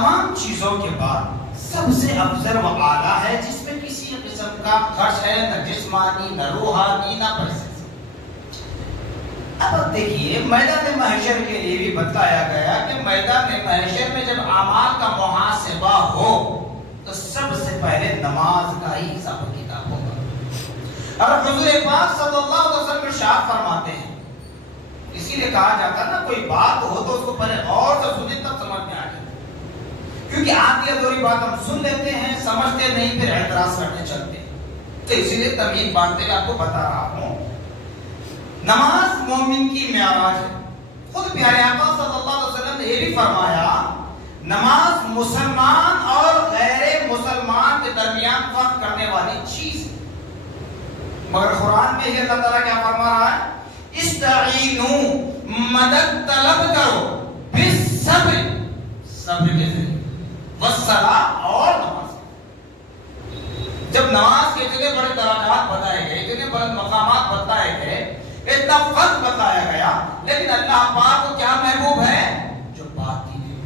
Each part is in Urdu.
تمام چیزوں کے بعد سب سے افضل و اعلیٰ ہے جس میں کسی قسم کا خرچ ہے، نہ جسمانی نہ روحانی نہ پیسے سے۔ اب دیکھیے میدان محشر کے لیے بھی بتایا گیا کہ میدان محشر میں جب اعمال کا محاسبہ ہو تو سب سے پہلے نماز کا ہی حساب و کتاب ہوگا۔ اور حضور پاک صلی اللہ علیہ وسلم ارشاد فرماتے ہیں، اسی لیے کہا جاتا ہے نا کوئی بات ہو تو اس کو پہلے غور سے سنیں تب سمجھ میں آ جائے، کیونکہ آدھی ادھوری بات ہم سن لیتے ہیں سمجھتے نہیں پھر اعتراض کرنے چلتے ہیں، تو اسی لیے تمہید بانٹتے ہوئے آپ کو بتا رہا ہوں۔ نماز مومن کی معراج ہے۔ خود پیارے آقا صلی اللہ علیہ وسلم نے یہ بھی فرمایا نماز مسلمان اور غیر مسلمان کے درمیان فرق کرنے والی چیز ہے، مگر قرآن میں یہ اللہ تعالیٰ کیا فرما رہا ہے؟ استعینوا، مدد طلب کرو، بالصبر، صبر کے ذریعے، والصلاۃ، اور نماز۔ جب نماز کے اتنے بڑے درجات بتائے گئے، اتنے بڑے مقامات بتائے گئے، اتنا فرق بتایا گیا، لیکن اللہ پاک کو کیا محبوب ہے؟ جو باطن ہے،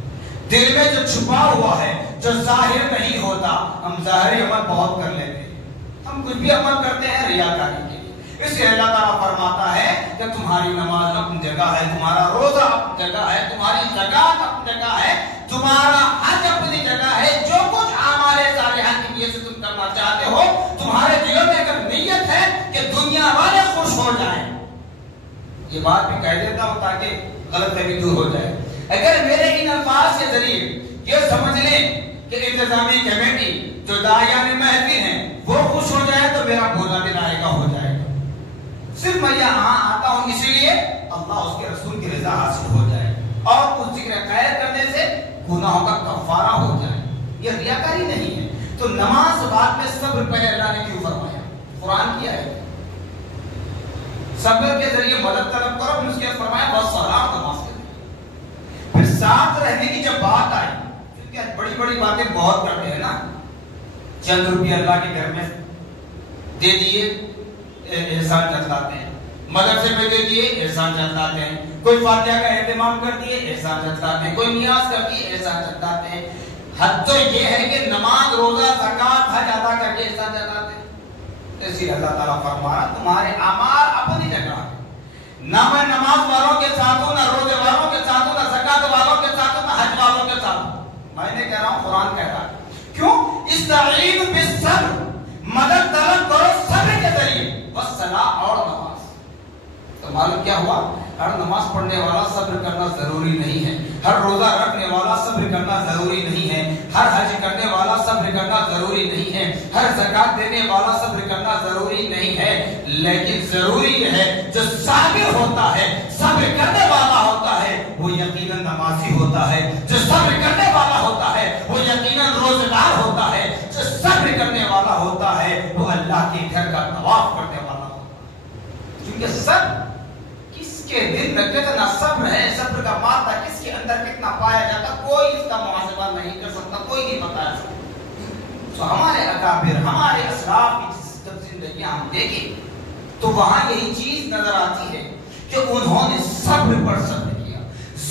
دل میں جو چھپا ہوا ہے، جو ظاہر نہیں ہوتا۔ ہم ظاہری عمل بہت کر لیتے ہیں، ہم کچھ بھی عمل کرتے ہیں ریاکاری کے لیے، اس لیے اللہ تعالیٰ فرماتا ہے کہ تمہاری نماز اپنی جگہ ہے، تمہارا روزہ اپنی جگہ ہے، تمہاری زکات اپنی جگہ ہے، تمہارا حج اپنی جگہ ہے، جو کچھ اعمال صالحہ کی نیت سے تم کرنا چاہتے ہو، تمہارے دلوں میں اگر نیت ہے کہ دنیا والے خوش ہو جائیں، یہ بات بھی کہہ دیتا ہوں تاکہ غلط فہمی دور ہو جائے، اگر میرے ان الفاظ کے ذریعے یہ سمجھ لیں کہ انتظامی کمیٹی جو داعیان محفل ہیں وہ خوش ہو جائے تو میرا بھولا بھی رائے ہو جائے گا، صرف میں یہاں آتا ہوں اس لیے اللہ اس کے رسول کی رضا حاصل ہو جائے اور اس ذکر خیر کرنے سے گناہوں کا کفارہ ہو جائے، یہ ریاکاری نہیں ہے۔ تو نماز بعد میں صبر پہلے اللہ نے کیوں فرمایا؟ قرآن کی آیت ہے، صبر کے ذریعے مدد طلب کرو، پھر اس کے فرمایا والصلاۃ، نماز کے ذریعے۔ پھر ساتھ رہنے کی جب بات آئی، کیونکہ بڑی بڑی باتیں بہت کرتے ہیں نا، چند روپیہ اللہ کے گھر میں دے دیے احسان جتلاتے ہیں، مدرسے میں دے دیے احسان جتلاتے ہیں، کوئی فاتحہ کا اہتمام کر دیے احسان جتلاتے ہیں، کوئی نیاز کر دیے احسان جتلاتے ہیں۔ حد تو یہ ہے کہ نماز روزہ زکات حج ادا کر کے احسان جتلاتے ہیں۔ اسی لیے اللہ تعالیٰ فرما رہا تمہارے اعمال اپنی جگہ ہے، نہ میں نماز والوں کے ساتھ ہوں، نہ روزے والوں کے ساتھ ہوں، نہ زکات والوں کے ساتھ ہوں، نہ حج والوں کے ساتھ ہوں، میں نے کہہ رہا ہوں قرآن کہہ رہا ہے۔ کیوں؟ استعینوا بالصبر، مدد طلب کرو صبر کے ذریعے، والصلاۃ، اور نماز۔ تو معلوم کیا ہوا؟ ہر نماز پڑھنے والا صبر کرنا ضروری نہیں ہے، ہر روزہ رکھنے والا صبر کرنا ضروری نہیں ہے، ہر حج کرنے والا صبر کرنا ضروری نہیں ہے، ہر زکات دینے والا صبر کرنا ضروری نہیں ہے، لیکن ضروری یہ ہے جو صابر ہوتا ہے، صبر کرنے والا ہوتا ہے، وہ یقیناً نمازی ہوتا ہے، جو صبر کرنے والا ہوتا ہے وہ یقیناً روزدار ہوتا ہے، جو صبر کرنے والا ہوتا ہے وہ اللہ کے گھر کا طواف کرنے والا ہوتا ہے۔ کیونکہ صبر کے دن میں کتنا صبر ہے، صبر کا مادہ کس کے اندر کتنا پایا جاتا، کوئی اس کا محاسبہ نہیں کر سکتا، کوئی نہیں بتا سکتا۔ تو ہمارے اکابر، ہمارے اسلاف کی جب زندگیاں ہم دیکھیں تو وہاں یہی چیز نظر آتی ہے کہ انہوں نے صبر پر صبر کیا،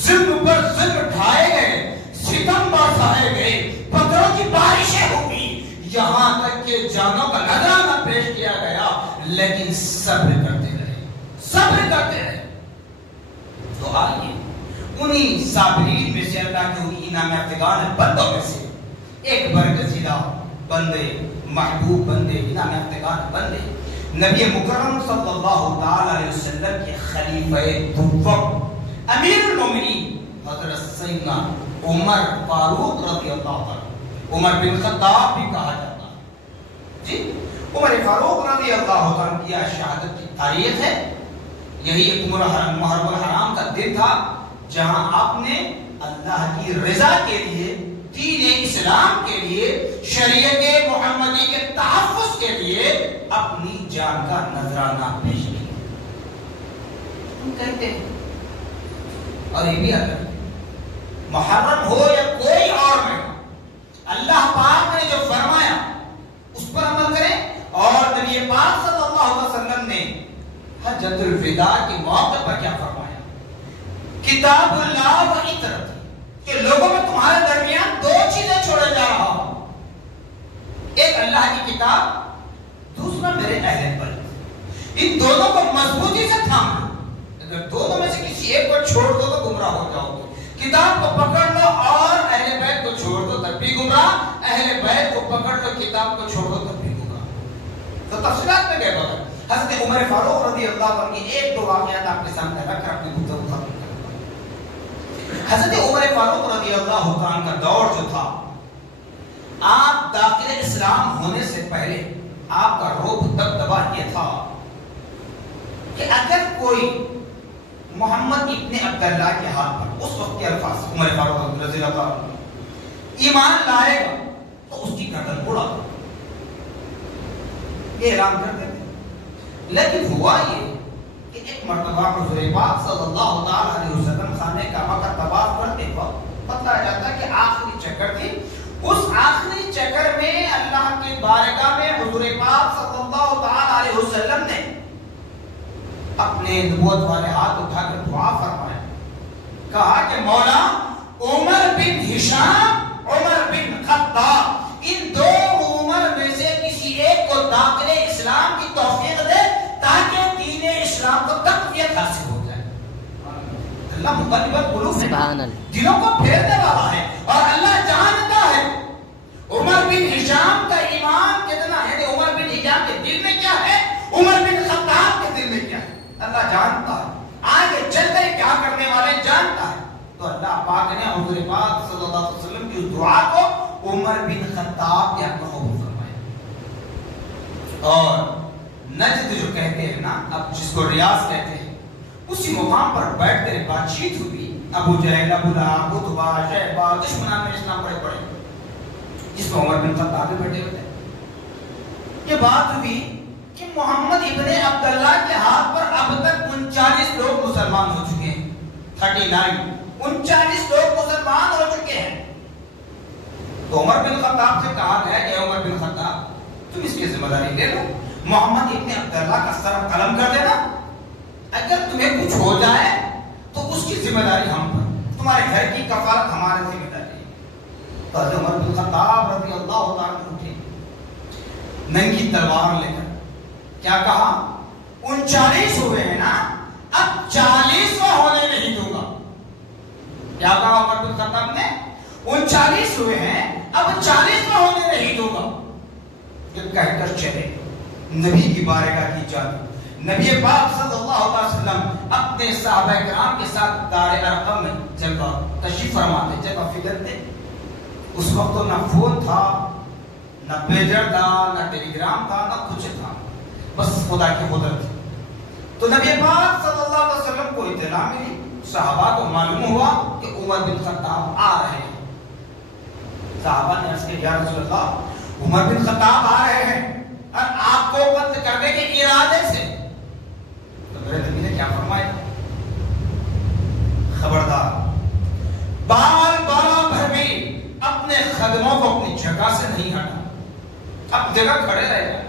ظلم پر ظلم ڈھائے گئے، ستم برسائے گئے، پتھروں کی بارشیں ہوئی، یہاں تک کہ جانوں کا نذرانہ پیش کیا گیا، لیکن صبر کرتے رہے، صبر کرتے رہے۔ تو آئیے انہی صابرین میں سے، اللہ کے انہی انعام یافتگان بندوں میں سے ایک برگزیدہ بندے، محبوب بندے، انعام یافتگان بندے، نبی مکرم صلی اللہ تعالی علیہ وسلم کے خلیفہ دوم، امیر المومنین حضرت سیدنا عمر فاروق رضی اللہ عنہ، عمر بن خطاب بھی کہا جاتا ہے جی، عمر فاروق رضی اللہ عنہ کی شہادت کی تاریخ ہے۔ یہی ایک محرم الحرام کا دن تھا جہاں آپ نے اللہ کی رضا کے لیے، دین اسلام کے لیے، شریعت محمدی کے تحفظ کے لیے اپنی جان کا نذرانہ پیش کیا۔ ہم کہتے ہیں اور یہ بھی اگر محرم ہو یا کوئی اور مہینہ، اللہ پاک نے جو فرمایا اس پر عمل کریں، اور نبی پاک صلی اللہ علیہ وسلم نے حجۃ الوداع کے موقع پر کیا فرمایا؟ کتاب اللہ و اطرت، کہ لوگوں میں تمہارے درمیان دو مضبوطی سے تھام لو. اگر دونوں میں سے کسی ایک کو چھوڑ دو تو گمراہ ہو جاؤ گے. کتاب کو پکڑ لو اور اہل بیت کو چھوڑ دو تب بھی گمراہ. اہل بیت کو پکڑ لو کتاب کو چھوڑ دو تب بھی گمراہ. تو تفصیلات میں گئے بغیر حضرت عمر فاروق رضی اللہ عنہ کی ایک دو واقعات آپ کے سامنے رکھ کر اپنی گفتگو ختم کریں. حضرت عمر فاروق رضی اللہ عنہ کا دور جو تھا، آپ داخل اسلام ہونے سے پہلے آپ کا روب دبدبا یہ تھا کہ اگر کوئی محمد ابن عبداللہ کے ہاتھ پر، اس وقت کے الفاظ عمر فاروق رضی اللہ عنہ، ایمان لائے گا تو اس کی گردن اڑا دو، یہ اعلان کرتے تھے. لیکن ہوا یہ کہ ایک مرتبہ حضور پاک صلی اللہ تعالی علیہ وسلم خانے کعبہ کا طواف کرتے وقت بتایا جاتا ہے کہ آخری چکر تھی. اس آخری چکر میں اللہ کی بارگاہ میں حضور پاک صلی اللہ تعالی علیہ وسلم نے اپنے نبوت والے ہاتھ اٹھا کر دعا فرمایا. کہا کہ مولا عمر بن ہشام، عمر بن خطاب، ان دو عمر میں سے کسی ایک کو داخل اسلام کی توفیق دے تاکہ دین اسلام کو تقویت حاصل ہو جائے. اللہ مقلب القلوب ہے، دلوں کو پھیرنے والا ہے، اور اللہ جانتا ہے عمر بن ہشام کا ایمان کتنا ہے، عمر بن ہشام کے دل میں کیا ہے، عمر بن خطاب کے دل میں کیا ہے، اللہ جانتا ہے. آگے چل کر کیا کرنے والے جانتا ہے. تو اللہ پاک نے حضور پاک صلی اللہ علیہ وسلم کی اس دعا کو عمر بن خطاب کے حق میں قبول فرمایا. اور نجد جو کہتے ہیں نا، اب جس کو ریاض کہتے ہیں، اسی مقام پر بیٹھ کر بات چیت ہوئی. ابو جہل، ابو لہب، عتبہ، شیبہ، دشمنان میں اسلام بڑے بڑے، جس میں عمر بن خطاب بھی بیٹھے ہوئے تھے. یہ بات ہوئی کہ محمد ابن عبداللہ کے ہاتھ پر اب تک 39 لوگ مسلمان ہو چکے ہیں. 39 لوگ مسلمان ہو چکے ہیں. تو عمر بن خطاب سے کہا گیا کہ عمر بن خطاب تم اس کی ذمہ داری لے لو، محمد ابن عبداللہ کا سر قلم کر دینا، اگر تمہیں کچھ ہو جائے تو اس کی ذمہ داری ہم پر، تمہارے گھر کی کفالت ہمارے ذمہ داری ہے. تو عمر بن خطاب رضی اللہ تعالیٰ عنہ اٹھے ننگی تلوار لے کر، کیا کہا، 39 ہوئے ہیں نا، اب 40واں ہونے نہیں دوں گا. کیا کہا عمر بن خطاب نے، 39 ہوئے ہیں اب 40واں ہونے نہیں دوں گا. یہ کہہ کر چلے نبی کی بارگاہ کی جانب. نبی پاک صلی اللہ علیہ وسلم اپنے صحابہ کرام کے ساتھ دار ارقم میں جب تشریف فرما تھے، جب فکر تھے، اس وقت تو نہ فون تھا، نہ پیجر تھا، نہ ٹیلی گرام تھا، نہ کچھ تھا، بس خدا کی قدرت تھی. تو نبی پاک صلی اللہ علیہ وسلم کو اطلاع ملی، صحابہ کو معلوم ہوا کہ عمر بن خطاب آ رہے ہیں. صحابہ نے عرض کیا، یا رسول اللہ عمر بن خطاب آ رہے ہیں اور آپ کو قتل کرنے کے ارادے سے. تو میرے نبی نے کیا فرمایا، خبردار، بال بالا بھر بھی اپنے خدموں کو اپنی جگہ سے نہیں ہٹا، اب جگہ کھڑے رہے گا.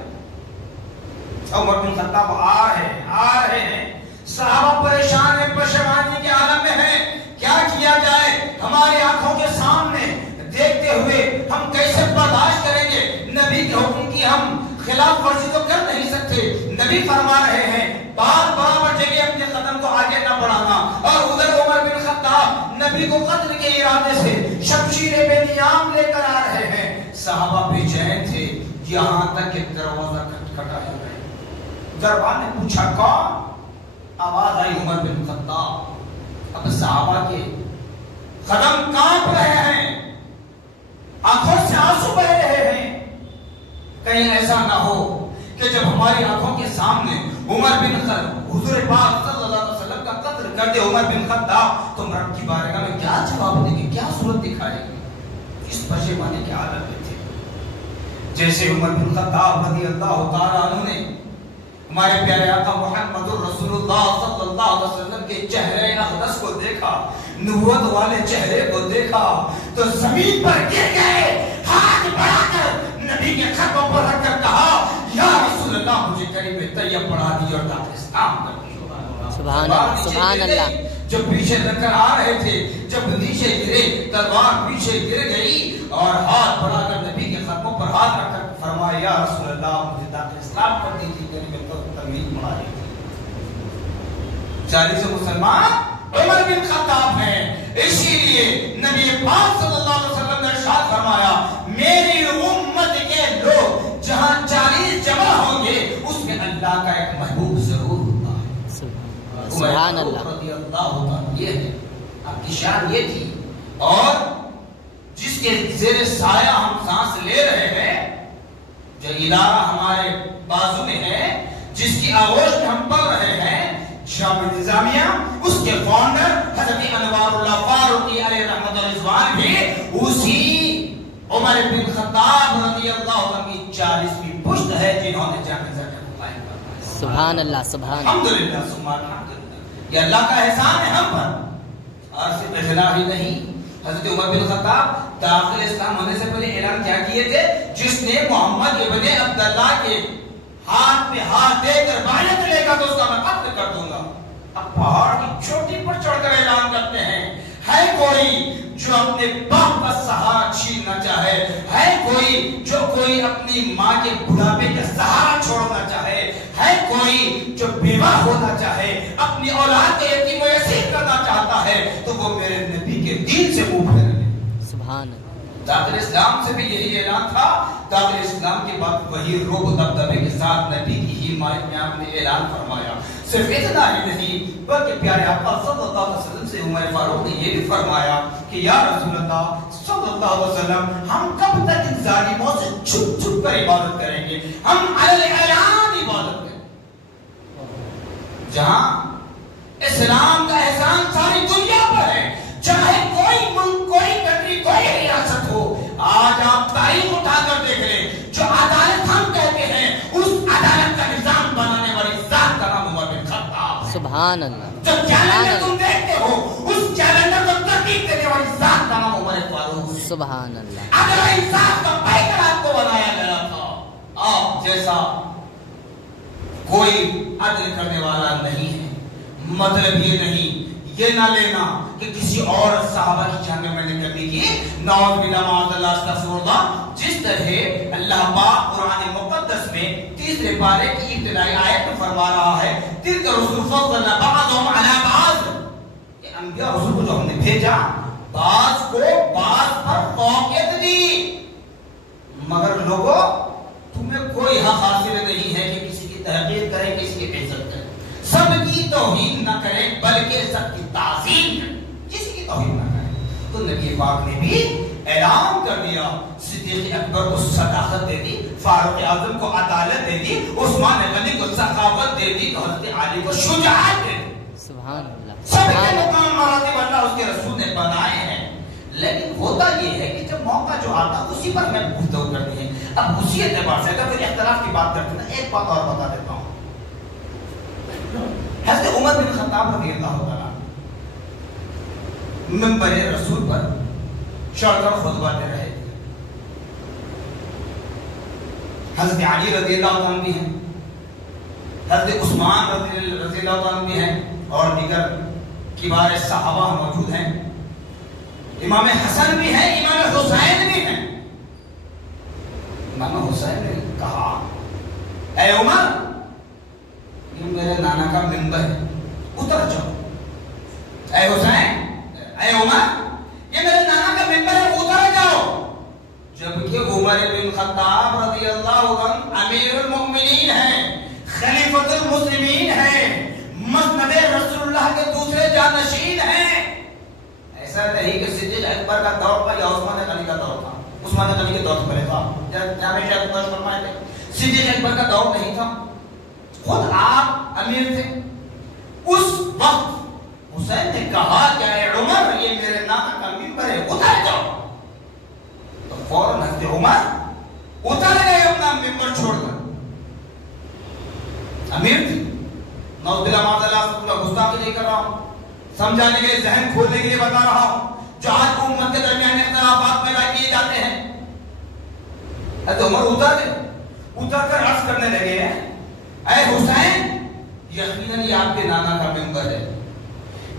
عمر بن خطاب آ رہے ہیں. صحابہ پریشان ہیں، پشیمانی کے عالم میں ہیں، کیا کیا جائے، ہماری آنکھوں کے سامنے دیکھتے ہوئے ہم کیسے برداشت کریں گے، نبی کے حکم کی ہم خلاف ورزی تو کر نہیں سکتے. نبی فرما رہے ہیں بار برابر جگہ اپنے قدم کو آگے نہ بڑھانا، اور ادھر عمر بن خطاب نبی کو قتل کے ارادے سے شمشیر بے نیام لے کر آ رہے ہیں. صحابہ بے چین تھے، یہاں تک کہ دروازہ کھٹکھٹا ہو گیا. دربان نے پوچھا کون؟ آواز آئی عمر بن خطاب. اب صحابہ کے قدم کانپ رہے ہیں، آنکھوں سے آنسو بہ رہے ہیں. کہیں ایسا نہ ہو کہ جب ہماری آنکھوں کے سامنے عمر بن حضور پاک صلی اللہ علیہ وسلم کا قتل کر دے عمر بن خطاب، تو رب کی بارگاہ میں کیا جواب دیں گے، کیا صورت دکھائے گی. اس پشیمانی کے حالت میں تھے. جیسے عمر بن خطاب رضی اللہ تعالیٰ عنہ نے ہمارے پیارے آقا محمد الرسول اللہ صلی اللہ علیہ وسلم کے چہرے اقدس کو دیکھا، نبوت والے چہرے کو دیکھا، تو زمین پر گر گئے، ہاتھ بڑھا کر نبی کے قدموں پر رکھ کر کہا، یا رسول اللہ مجھے کلمہ طیب پڑھا دیجیے اور دعوت اسلام کر دیجیے. سبحان اللہ، سبحان اللہ. جب پیچھے رکھ کر آ رہے تھے، جب نیچے گرے، تلوار پیچھے گر گئی، اور ہاتھ بڑھا کر نبی کے قدموں پر ہاتھ رکھ کر فرمایا، یا رسول اللہ مجھے دعوت اسلام کر دیجیے، کلمہ طیب پڑھا دیجیے. 40 مسلمان عمر بن خطاب ہیں. اسی لیے نبی پاک صلی اللہ علیہ وسلم نے ارشاد فرمایا میری امت کے لوگ جہاں 40 جمع ہوں گے اس میں اللہ کا ایک محبوب ضرور ہوتا ہے. سبحان اللہ. رضی اللہ تعالیٰ یہ ہے آپ کی شان یہ تھی. اور جس کے زیر سایہ ہم سانس لے رہے ہیں، جو ادارہ ہمارے بازو میں ہے، جس کی آغوش میں ہم پڑھ رہے ہیں، جامعہ نظامیہ، اس کے فاؤنڈر حضرت انوار اللہ فاروقی علیہ رحمت و رضوان بھی اسی عمر بن خطاب رضی اللہ عنہ کی 40ویں پشت ہے جنہوں نے جامعہ نظامیہ قائم کروایا. سبحان اللہ. سبحان الحمدللہ ثم الحمدللہ. یہ اللہ کا احسان ہے ہم پر. اور صرف اطلاع ہی نہیں، حضرت عمر بن خطاب داخل اسلام ہونے سے پہلے اعلان کیا کیے تھے؟ جس نے محمد ابن عبداللہ کے ہاتھ پہ ہاتھ دے کر بیعت لے گا تو اس کا میں قتل کر دوں گا. اب پہاڑ کی چوٹی پر چڑھ کر اعلان کرتے ہیں ہے کوئی جو اپنے باپ کا سہارا چھیننا چاہے؟ ہے کوئی اپنی ماں کے بڑھاپے کا سہارا چھوڑنا چاہے؟ ہے کوئی جو بیوہ ہونا چاہے، اپنی اولاد کے یتیم و یسیر کرنا چاہتا ہے تو وہ میرے نبی کے دین سے منہ پھیر لے. سبحان اللہ. داخل اسلام سے بھی یہی اعلان تھا. داخل اسلام کے بعد وہی روب دبدبے کے ساتھ نبی کی ہی حمایت میں آپ نے اعلان فرمایا. صرف اتنا ہی نہیں بلکہ پیارے آقا صلی اللہ علیہ وسلم سے عمر فاروق نے یہ بھی فرمایا کہ یا رسول اللہ صلی اللہ علیہ وسلم ہم کب تک ان ظالموں سے چھپ چھپ کر عبادت کریں گے؟ ہم اعلان عبادت کریں. جہاں اسلام کا احسان ساری دنیا پر ہے، چاہے کوئی ملک، کوئی کنٹری، کوئی ریاست ہو. آج آپ تاریخ اٹھا کر دیکھ لیں، جو عدالت ہم کہتے ہیں اس عدالت کا نظام بنانے والی ذات کا نام عمر بن خطاب. سبحان اللہ. جو کیلنڈر تم دیکھتے ہو اس کیلنڈر کو ترتیب دینے والی ذات کا نام عمر فاروق. سبحان اللہ. اگر انصاف کا پیکر آپ کو بنایا گیا تھا، آپ جیسا کوئی عدل کرنے والا نہیں ہے. مطلب یہ نہیں، یہ نہ لینا کہ کسی اور صحابہ کی جان میں میں نے کمی کی، نعوذ باللہ معاذ اللہ استغفر اللہ. جس طرح اللہ پاک قرآن مقدس میں 3 پارے کی ابتدائی آیت میں فرما رہا ہے تلک رسول فضلنا بعضهم علی بعض، یہ انبیاء رسول کو جو ہم نے بھیجا بعض کو بعض پر فوقیت دی، مگر لوگوں تمہیں کوئی حق حاصل نہیں ہے کہ کسی کی تحقیر کریں، کسی کی عزت کریں. سب کی توہین نہ کریں بلکہ سب کی تعظیم کریں، کسی کی توہین نہ کریں. تو نبی پاک نے بھی اعلان کر دیا. صدیق اکبر کو صداقت دے دی، فاروق اعظم کو عدالت دے دی، عثمان غنی کو سخاوت دے دی، تو حضرت علی کو شجاعت دے دی. سبحان اللہ. سب کے مقام مراتب اللہ اس کے رسول نے بنائے ہیں. لیکن ہوتا یہ ہے کہ جب موقع جو آتا اسی پر ہمیں گفتگو کرنی ہے. اب اسی اعتبار سے اگر کوئی اختلاف کی بات کرتے ہیں، ایک بات اور بتا دیتا ہوں. حضرت عمر بن خطاب رضی اللہ تعالیٰ منبر رسول پر چڑھ کر خطبہ دے رہے تھے. حضرت علی رضی اللہ عنہ بھی ہیں، حضرت عثمان رضی اللہ عنہ بھی ہیں، اور دیگر کبار صحابہ موجود ہیں. امام حسن بھی ہیں، امام حسین بھی ہیں. امام حسین نے کہا اے عمر یہ میرے نانا کا منبر ہے، اتر جاؤ. اے حسین، اے عمر یہ میرے نانا کا منبر ہے، اتر جاؤ. جبکہ عمر بن خطاب رضی اللہ عنہ امیر المؤمنین ہیں، خلیفۃ المسلمین ہیں، مسند رسول اللہ کے دوسرے جانشین ہیں. ایسا نہیں کہ صدیق اکبر کا دور تھا یا عثمان غنی کا دور تھا. عثمان غنی کے دور سے پہلے تھا، جامعہ شاہد پر فرمائے تھے. صدیق اکبر کا دور نہیں تھا، خود آپ امیر تھے. اس وقت حسین نے کہا کہ اے عمر یہ میرے نانا کا منبر ہے، اتر جاؤ. تو فوراً حضرت عمر اتر گئے اپنا منبر چھوڑ کر. امیر تھے. نعوذ باللہ معاذ اللہ گستاخی نہیں کر رہا ہوں، سمجھانے کے لیے، ذہن کھولنے کے لیے بتا رہا ہوں. جو آج امت کے درمیان اختلافات پیدا کیے جاتے ہیں. حضرت عمر اتر کر عرض کرنے لگے ہیں اے حسین یقیناً یہ آپ کے نانا کا منبر ہے.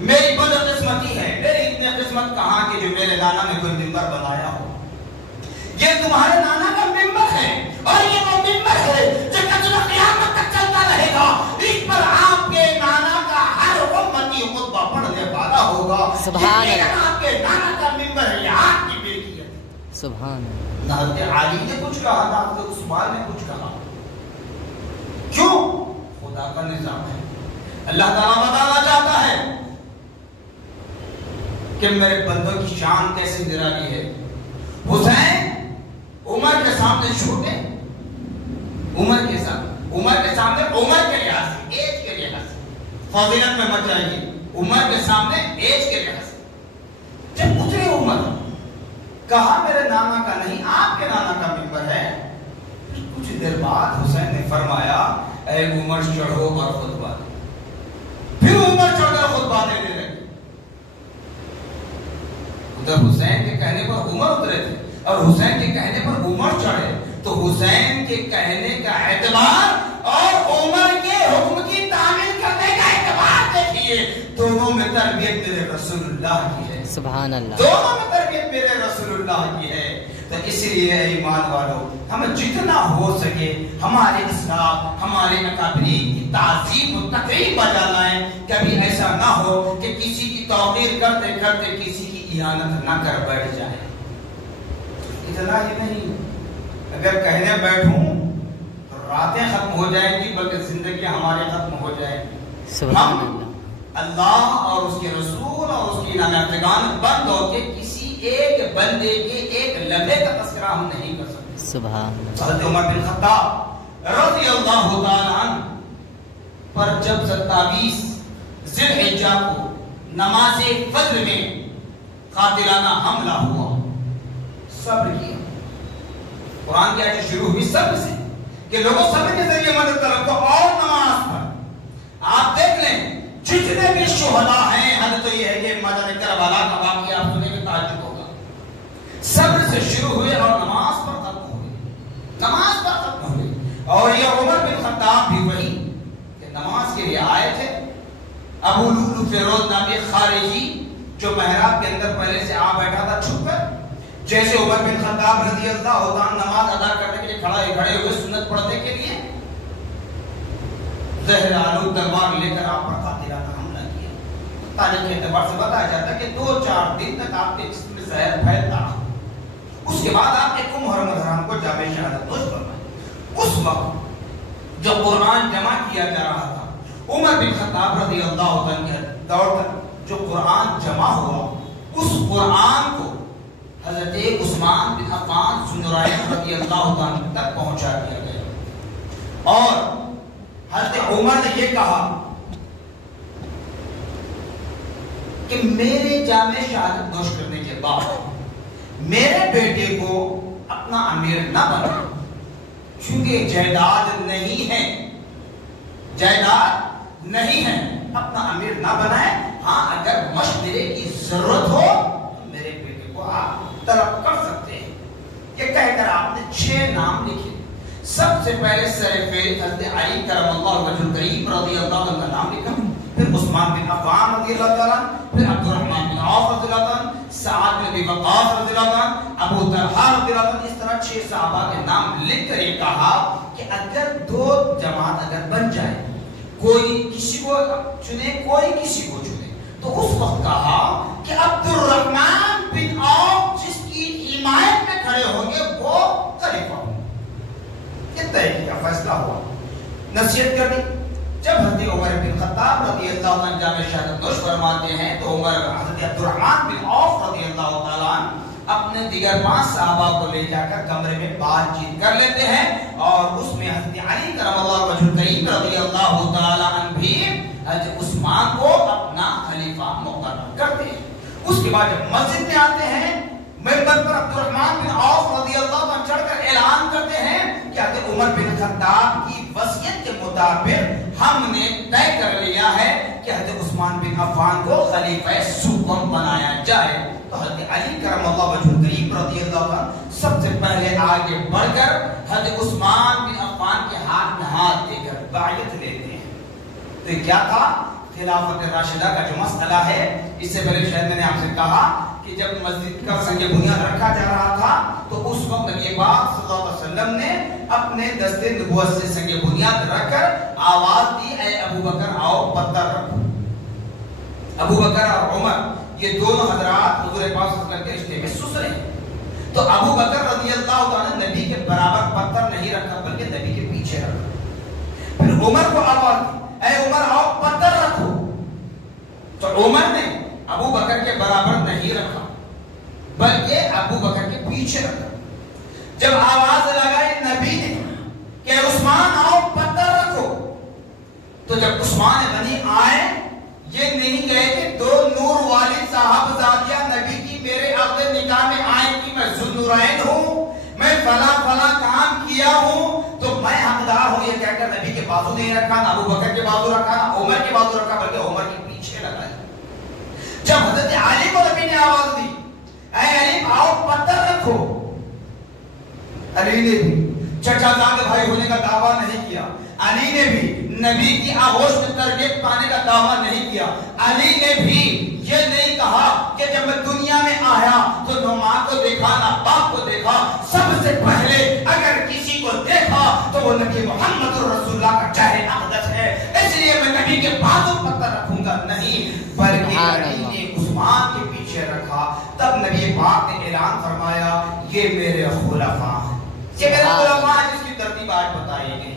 میری بدقسمتی ہے، میری اتنی قسمت کہاں کہ جو میرے نانا نے کوئی منبر بنایا ہو. یہ تمہارے نانا کا منبر ہے، اور یہ وہ منبر ہے جو قیامت تک چلتا رہے گا. اس پر آپ کے نانا کا ہر سبحان یہ اللہ، آپ کے نانا کا ممبر ہے، یہ آپ کی ملکیت ہے۔ سبحان اللہ، نہ حضرت علی نے کچھ کہا نہ حضرت عثمان نے کچھ کہا، کیوں؟ خدا کا نظام ہے۔ اللہ تعالیٰ بتانا چاہتا ہے کہ میرے بندوں کی شان کیسے نرالی ہے۔ حسین عمر کے سامنے چھوٹے، عمر کے سامنے عمر کے لحاظ سے، ایج کے لحاظ سے فضیلت میں مت جائیے، عمر کے سامنے ایج کے لحاظ سے جب اتری عمر کہا میرے نانا کا نہیں آپ کے نانا کا ممبر ہے، کچھ دیر بعد حسین نے فرمایا اے عمر چڑھو اور خطبہ دے۔ پھر عمر چڑھ کر خطبہ دینے لگے۔ ادھر حسین کے کہنے پر عمر اترے تھے اور حسین کے کہنے پر عمر چڑھے، تو حسین کے کہنے کا اعتبار اور عمر کے حکم کی تعمیل کرنے کا اعتبار دیکھیے، دونوں میں تربیت میرے رسول اللہ کی ہے، سبحان اللہ، دونوں میں تربیت میرے رسول اللہ کی ہے۔ تو اس لیے ایمان والو، ہمیں جتنا ہو سکے ہمارے اسلام، ہمارے اکابرین کی تعظیم و تقریب بجا لائیں۔ کبھی ایسا نہ ہو کہ کسی کی توقیر کرتے کرتے کسی کی اہانت نہ کر بیٹھ جائے۔ اتنا ہی نہیں، اگر کہنے بیٹھوں تو راتیں ختم ہو جائیں گی بلکہ زندگی ہمارے ختم ہو جائیں گی۔ سبحان اللہ، اللہ اور اس کے رسول اور اس کی نامحتگان بند ہو کے کسی ایک بندے کے ایک لمحے کا تذکرہ ہم نہیں کر سکتے۔ سبحان اللہ، حضرت عمر بن خطاب رضی اللہ تعالی عنہ پر جب 27 ذی الحجہ کو نماز فجر میں قاتلانہ حملہ ہوا، صبر کیا۔ قرآن کی آیت شروع ہوئی صبر سے کہ لوگوں صبر کے ذریعے مدد طلب کرو اور نماز پر۔ آپ دیکھ لیں جتنے بھی شہداء ہیں، حد تو یہ ہے کہ مدد کربلا کا واقعہ آپ سنیں گے تعجب ہوگا۔ صبر سے شروع ہوئے اور نماز پر ختم ہوئے، نماز پر ختم ہوئے۔ اور یہ عمر بن خطاب بھی وہی کہ نماز کے لیے آئے تھے۔ ابو لؤلؤ فیروز نامی خارجی جو محراب کے اندر پہلے سے آ بیٹھا تھا چھپ کر، جیسے عمر بن خطاب رضی اللہ عنہ نماز ادا کرنے کے لیے کھڑے ہوئے سنت پڑھنے کے لیے، زہر آلود تلوار لے کر آپ پر قاتلانہ حملہ کیا۔ تاریخ کے اعتبار سے بتایا جاتا ہے کہ 2-4 دن تک آپ کے جسم میں زہر پھیلتا رہا۔ اس کے بعد آپ نے محرم الحرام کو جامع شہادت نوش فرمائی۔ اس وقت جو قرآن جمع کیا جا رہا تھا، عمر بن خطاب رضی اللہ عنہ کے دور تک جو قرآن جمع ہوا، اس قرآن کو حضرت عثمان بن عفان ذوالنورین رضی اللہ عنہ تک پہنچا دیا گیا۔ اور حضرت عمر نے یہ کہا کہ میرے جامع شہادت نوش کرنے کے بعد میرے بیٹے کو اپنا امیر نہ بنا، چونکہ جائیداد نہیں ہے، جائیداد نہیں ہے، اپنا امیر نہ بنائے۔ ہاں اگر مشورے کی ضرورت ہو تو میرے بیٹے کو آپ طلب کر سکتے ہیں۔ یہ کہہ کر آپ نے 6 نام لکھے۔ سب سے پہلے سرفہرست حضرت علی کرم اللہ وجہ الکریم رضی اللہ عنہ کا نام لکھا، پھر عثمان بن عفان رضی اللہ تعالیٰ، پھر عبد الرحمن بن عوف رضی اللہ تعالیٰ، سعد بن ابی وقاص رضی اللہ عنہ، ابو طلحہ رضی اللہ عنہ۔ اس طرح 6 صحابہ کے نام لکھ کر یہ کہا کہ اگر 2 جماعت اگر بن جائے، کوئی کسی کو چنے کوئی کسی کو چنے، تو اس وقت کہا کہ عبد الرحمن بن عوف جس کی حمایت میں کھڑے ہوں گے وہ خلیفہ ہوں۔ یہ طے کیا، فیصلہ ہوا، نصیحت کر دی۔ جب حضرت عمر بن خطاب رضی اللہ عنہ جامع شہادت نوش فرماتے ہیں تو عمر حضرت عبد الرحمن بن عوف رضی اللہ تعالیٰ عنہ اپنے دیگر 5 صحابہ کو لے جا کر کمرے میں بات چیت کر لیتے ہیں، اور اس میں حضرت علی کرم اللہ وجہ الکریم رضی اللہ تعالیٰ عنہ بھی حضرت عثمان کو اپنا خلیفہ مقرر کرتے ہیں۔ اس کے بعد جب مسجد میں آتے ہیں، منبر پر عبد الرحمن بن عوف رضی اللہ عنہ چڑھ کر اعلان کرتے ہیں کہ حضرت عمر بن خطاب کی وصیت کے مطابق ہم نے طے کر لیا ہے کہ حضرت عثمان بن عفان کو خلیفہ سوم بنایا جائے۔ تو حضرت علی کرم اللہ وجہ الکریم رضی اللہ عنہ سب سے پہلے آگے بڑھ کر حضرت عثمان بن عفان کے ہاتھ میں ہاتھ دے کر بیعت لیتے ہیں۔ تو یہ کیا تھا؟ خلافت راشدہ کا جو مسئلہ ہے، اس سے پہلے شاید میں نے آپ سے کہا کہ جب مسجد کا سنگ بنیاد رکھا جا رہا تھا تو اس وقت نبی پاک صلی اللہ علیہ وسلم نے اپنے دست نبوت سے سنگ بنیاد رکھ کر آواز دی، اے ابو بکر آؤ پتھر رکھو۔ ابو بکر اور عمر یہ دونوں حضرات حضور پاک صلی اللہ علیہ وسلم کے رشتے میں سسرے ہیں. تو ابو بکر رضی اللہ تعالیٰ نے نبی کے برابر پتھر نہیں رکھا بلکہ نبی کے پیچھے رکھا. پھر عمر کو آواز دی اے عمر آؤ پتھر رکھو. تو عمر نے ابو بکر کے برابر نہیں رکھا بلکہ ابو بکر کے پیچھے رکھا. جب آواز لگائی نبی نے کہ عثمان آؤ پتھر رکھو تو جب عثمان غنی آئے یہ نہیں کہے کہ دو نور والی صاحبزادیاں نبی کی میرے اگلے نکاح میں آئیں کہ میں ذوالنورین ہوں میں فلاں فلاں کام کیا ہوں تو میں حقدار ہوں. یہ کہہ کر نبی کے بازو نہیں رکھا نہ ابو بکر کے بازو رکھا نہ عمر کے بازو رکھا بلکہ عمر کے پیچھے لگایا. جب حضرت علی کو نبی نے آواز دی اے علی آؤ پتھر رکھو علی نے بھی چچا زاد بھائی ہونے کا دعویٰ نہیں کیا. علی نے بھی نبی کی آغوش میں تربیت پانے کا دعویٰ نہیں کیا. علی نے بھی یہ نہیں کہا کہ جب میں دنیا میں آیا تو نہ ماں کو دیکھا نہ باپ کو دیکھا سب سے پہلے اگر کسی کو دیکھا تو وہ نبی محمد رسول اللہ کا چہرہ اقدس ہے اس لیے میں نبی کے بازو پتھر رکھوں گا نہیں بلکہ علی نے عثمان کے پیچھے رکھا. تب نبی پاک نے اعلان فرمایا یہ میرے خلفاء ہیں یہ میرے خلفاء ہیں جس کی ترتیب آج بتائی گئی.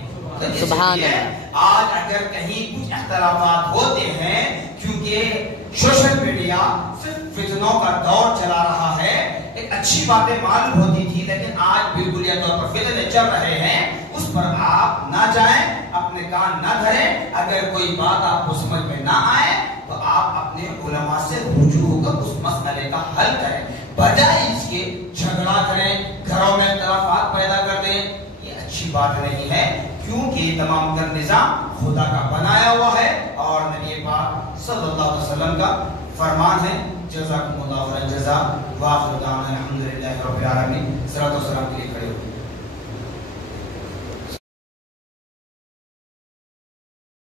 سبحان اللہ. آج اگر کہیں کچھ اختلافات ہوتے ہیں کیونکہ سوشل میڈیا صرف فتنوں کا دور چلا رہا ہے. ایک اچھی باتیں معلوم ہوتی تھی لیکن آج بالکل یہ طور پر فتنے چل رہے ہیں اس پر آپ نہ جائیں اپنے کان نہ دھریں. اگر کوئی بات آپ کو سمجھ میں نہ آئے تو آپ اپنے علماء سے رجوع ہو کر اس مسئلے کا حل کریں بجائے اس کے جھگڑا کریں گھروں میں اختلافات پیدا کر دیں. یہ اچھی بات نہیں ہے کیونکہ تمام تر نظام خدا کا بنایا ہوا ہے اور نبی پاک صلی اللہ علیہ وسلم کا فرمان ہے. جزاکم اللہ خیر الجزاء واخر دعوانا الحمدللہ رب العالمین. صلوات و سلام کے لیے